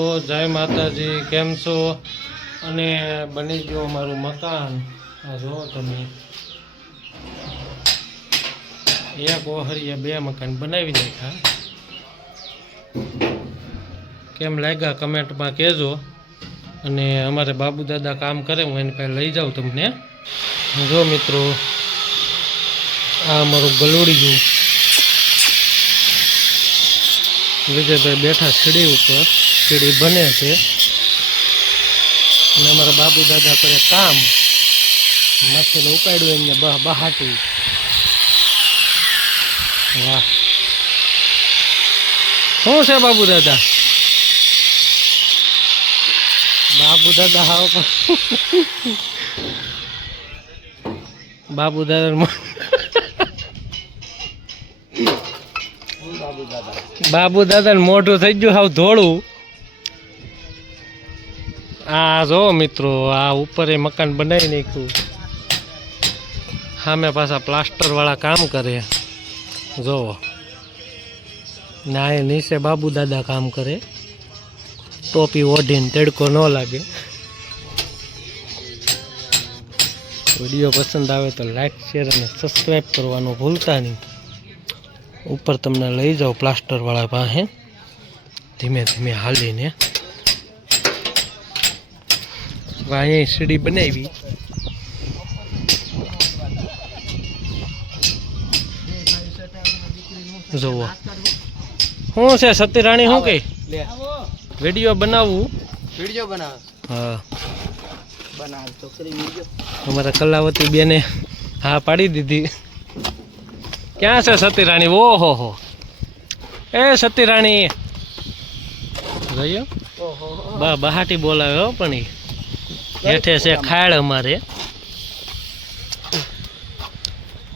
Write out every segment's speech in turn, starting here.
તો જય માતાજી, કેમ છો? અને બની ગયું અમારું મકાન. આ જુઓ તમે, એક ઓહરીએ 2 મકાન બનાવી નાખ્યા. કેમ લાગ્યા કમેન્ટમાં કહેજો. અને અમારે બાબુ દાદા કામ કરે, હું એની પાસે લઈ જાઉં તમને. જો મિત્રો, આ અમારું ગલુડિયું. વિજયભાઈ બેઠા સીડી ઉપર, સીડી બને છે. અને અમારા બાબુ દાદા કરે કામ. મશીન ઉપાડ્યું એને બહાટી. વાહ, શું છે બાબુ દાદા? બાબુ દાદા હાવ બાબુ દાદા બાબુ દાદા ને મોઢું થઈ ગયું હાવ ધોળું. આ જો મિત્રો, આ ઉપર એ મકાન બનાવી નાખ્યું. સામે પાછા પ્લાસ્ટર વાળા કામ કરે. જો ના, એ નીચે બાબુ દાદા કામ કરે, ટોપી ઓઢીને, તડકો ન લાગે. વિડીયો પસંદ આવે તો લાઈક, શેર અને સબસ્ક્રાઈબ કરવાનું ભૂલતા નહીં. ઉપર તમને લઈ જાઓ પ્લાસ્ટર વાળા પાસે, ધીમે ધીમે હાલીને. અહીંયા સીડી બનાવી. જોવો શું છે સતીરાણી, શું કઈ વિડીયો બનાવવું? વિડીયો બનાવ. હા, બનાવ છોકરી વિડીયો. અમારા કલાવતી બેને હા પાડી દીધી. ક્યાં છે સતીરાણી? ઓહો હો, એ સતીરાણી જોયો, બહાટી બોલાવે હો. પણ એ હેઠે છે ખાડ અમારે.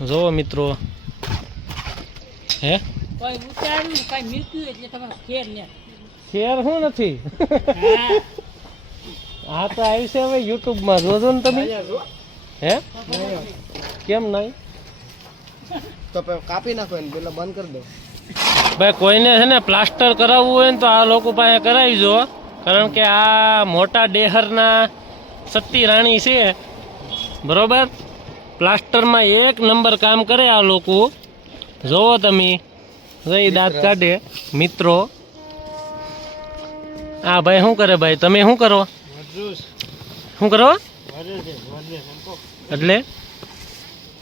જોવો મિત્રો, હે શેર શું નથી? હા તો આવી છે હવે યુટ્યુબમાં જોજો ને તમે. હે કેમ નહીં? તો કાપી નાખો ને પેલા બંધ કરી દો. ભાઈ કોઈને છે ને પ્લાસ્ટર કરાવવું હોય ને તો આ લોકો પાસે કરાવીજો. કારણ કે આ મોટા ડેહરના સતી રાણી છે, બરોબર. પ્લાસ્ટરમાં 1 નંબર કામ કરે આ લોકો. જોવો તમે, જઈ દાંત કાઢે મિત્રો. આ ભાઈ શું કરે? ભાઈ તમે શું કરો? શું કરો એટલે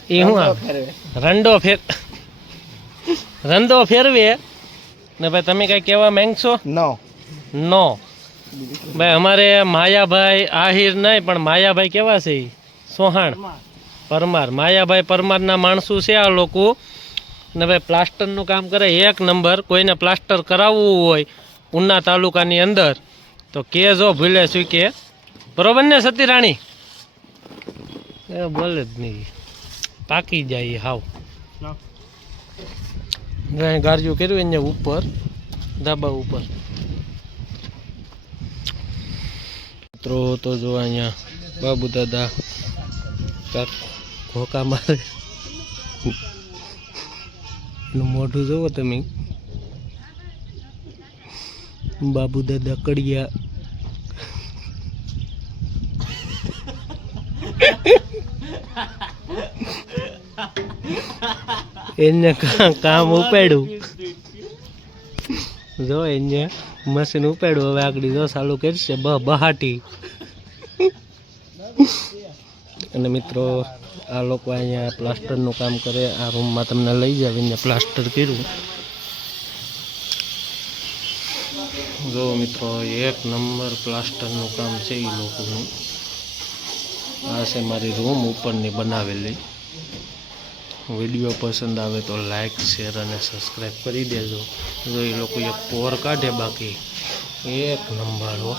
એ શું રંડો ફેરવે ને? ભાઈ તમે કઈ કહેવા માંગશો? નો ભાઈ, અમારે માયાભાઈ આહિર નહીં, પણ માયાભાઈ કેવા છે? સોહાણ પરમાર. માયાભાઈ પરમારના માણસો છે આ લોકો. ને ભાઈ પ્લાસ્ટરનું કામ કરે 1 નંબર. કોઈને પ્લાસ્ટર કરાવવું હોય ઉના તાલુકાની અંદર તો કેજો ભૂલે શું કે, બરોબર ને સતીરાણી? એ બોલે જ નહીં, પાકી જાય હાવ. ગાર્યું કર્યું અહીંયા ઉપર ધાબા ઉપર. મિત્રો તો જો અહીંયા બાબુ દાદા કાક ઘોકા મારે. એનું મોઢું જોવો તમે. બાબુ દાદા કડિયા. એને કામ ઉપાડ્યું. જો એને મશીન ઉપાડ્યું. હવે આગળ જો ચાલુ કરશે બહાટી. અને મિત્રો આ લોકો અહીંયા પ્લાસ્ટરનું કામ કરે. આ રૂમમાં તમને લઈ જાવીને પ્લાસ્ટર કર્યું. જો મિત્રો 1 નંબર પ્લાસ્ટરનું કામ છે એ લોકોનું. આ છે મારી રૂમ ઉપરની બનાવેલી. વિડીયો પસંદ આવે તો લાઈક, શેર અને સબસ્ક્રાઈબ કરી દેજો. જો એ લોકો એક પોર કાઢે, બાકી 1 નંબર હો.